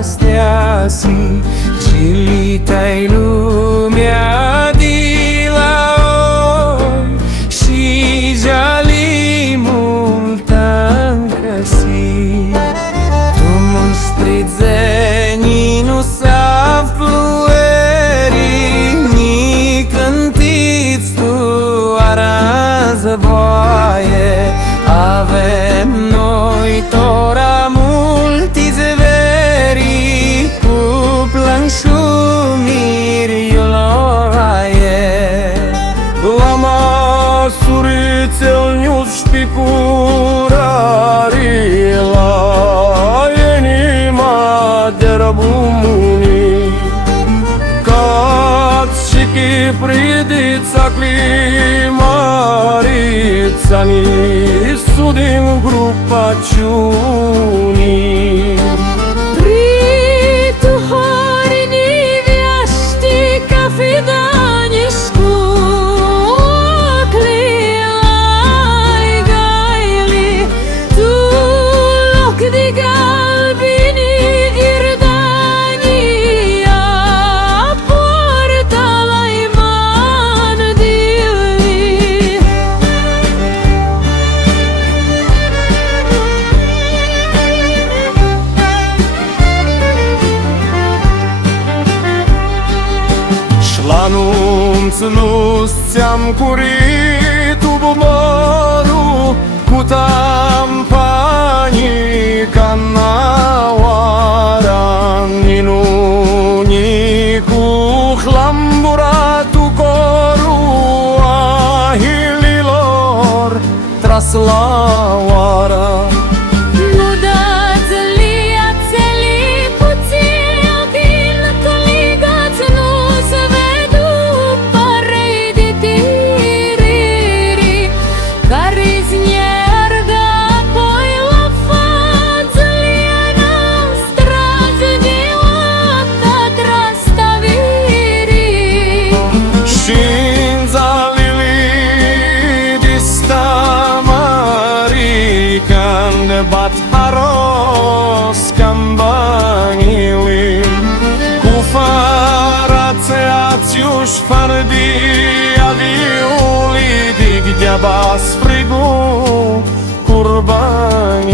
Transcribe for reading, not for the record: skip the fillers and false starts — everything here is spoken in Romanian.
Stiasi Cilitai lumea de la oi Și jali multan căsi Tu mun stridzeni nu s-a flueri Ni cântiți tu arază voie Avem noi tora multi zveri Cu planșumiri ioloaie La masurițel nu-ți știi curari La inima de răbumuni Cați și chipridița climarița Nisu din grupa ciunii Pritu horni vjašti kafidani skukli Laj gajli tu lok di galbini irdani Ja portala iman dilni L'anunț lus ți-am curit buboru Cu tampanii ca naoara Ninuni cu hlamburatul coru Ahililor tras la oară Nu dați liațeli puțin Din tăligați nu se vedu parei de tiriri Care-ți neargă apoi la față Liana strazi de lapta trastavirii Scinza lili di stamari Când bat haros campanili Cu farațeațiuș fardi aviuli Dig de-abas frigu curbani